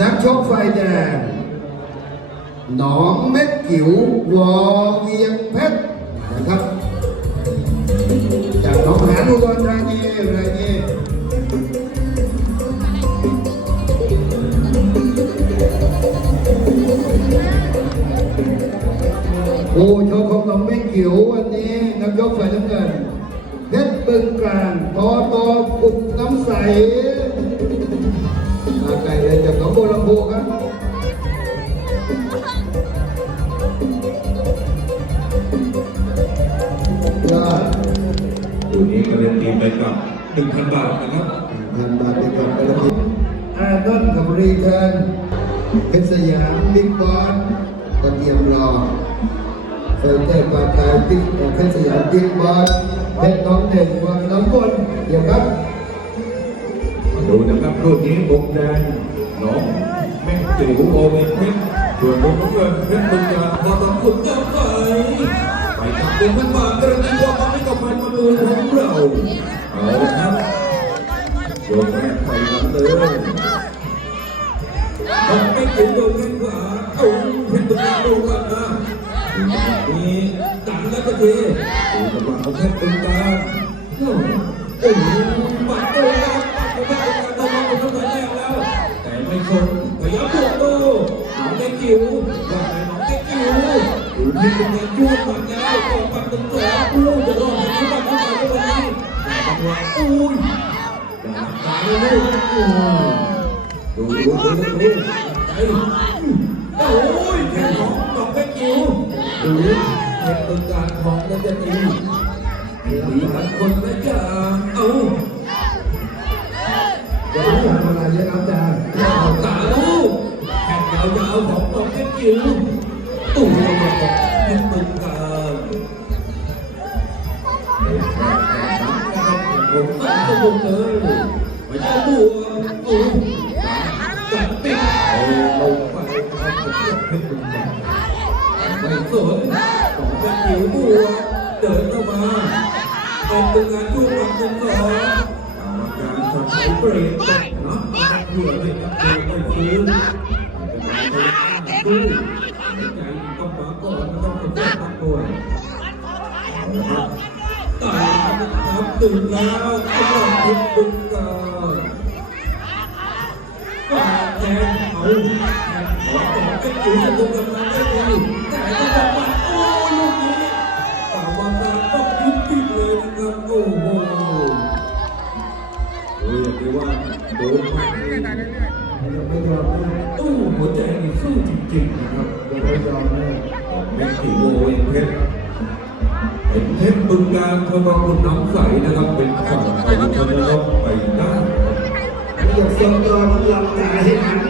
นักชกไฟแดง หนองเม็ดกิ๋ววอเวียงเพชรนะครับ จากหนองหานอุดรธานีรายนี้ผู้ชกของหนองเม็ดกิ๋ววันนี้นักยกฝ่ายน้ำเงินเพชรบึงกลางตอตอปุกน้ำใส ครับยอดคู่นี้ก็เล่นทีมไปกับ1,000 บาทนะครับพันบาทไปก่อนไปแล้วครับอาดอนกับรีเทิร์นเพชรสยามบิ๊กบอสก็เตรียมรอเฟรเตอร์ปาตายบิ๊กเพชรสยามบิ๊กบอสเพชรน้องเด่นวังน้องบนเดี๋ยวครับ ดูนะครับรุ่นนี้วงแดงน้อง จิ๋วโอเวนเพชรส่วนวงน้ำเงินเพชรบึงกาพอตะคุดเจ้าไปไปกับหนึ่งพันบากระดิ่งว่ามาให้กับแฟนมาดูของเราเอาละครับโยนแรกไปกันเลยน้องไม่จิ๋วโดนแข้งขวาเอาเพชรบึงกาโดนกลับมามีตังแล้วก็เทดูกำลังของเพชรบึงการโอ้โห พยายามบวกตู้น้องแก้จิ๋วว่าไงน้องแก้จิ๋วดูที่เป็นการยั่วปัดแล้วต่อปัดตึงสองอู้จะรอดไหมปัดเข้าไปวันนี้แต่จังหวะอู้ยอย่าหลับตาเลยลูกดูดูดูดูไอ้โอ้ยแค่ของน้องแก้จิ๋วดูเห็นตัวการของแล้วจะตีดีกันคนละอย่างเอ้าาวๆของน้องแก้จิ๋วตู้เราบอกให้ตึงกันผมตั้งสมุนเลยไม่ใช่บัวโอ้จับปิดเอาลงไปทำกับเพชรบึงกันไม่สนของแก้จิ๋วบัวเดินเข้ามาเป็นตึงงานยุ่งกับตึงสองกรรมการจะใช้เบรกเนาะเพื่อให้กับตัวไม่ฟื้น เป็นการตัวตู้ใจต้องมาก่อนต้องเป็นเจ้าตั้งตัวตายนะครับตื่นแล้วต้องคิดตึงกันก็แทงเขาแทงขาต่อก็อยู่ตรงกันมาได้ไง ว่าโดนมากเลยยังไม่ยอมนะตู้หัวใจนี่สู้จริงๆนะครับเราไม่ยอมนะแม็กซี่โวเองเพชรเห็นเพชรบึงการพบคุณน้ำใสนะครับเป็นฝั่งของคนรบไปได้อยากส่งต่อพลังใจให้มัน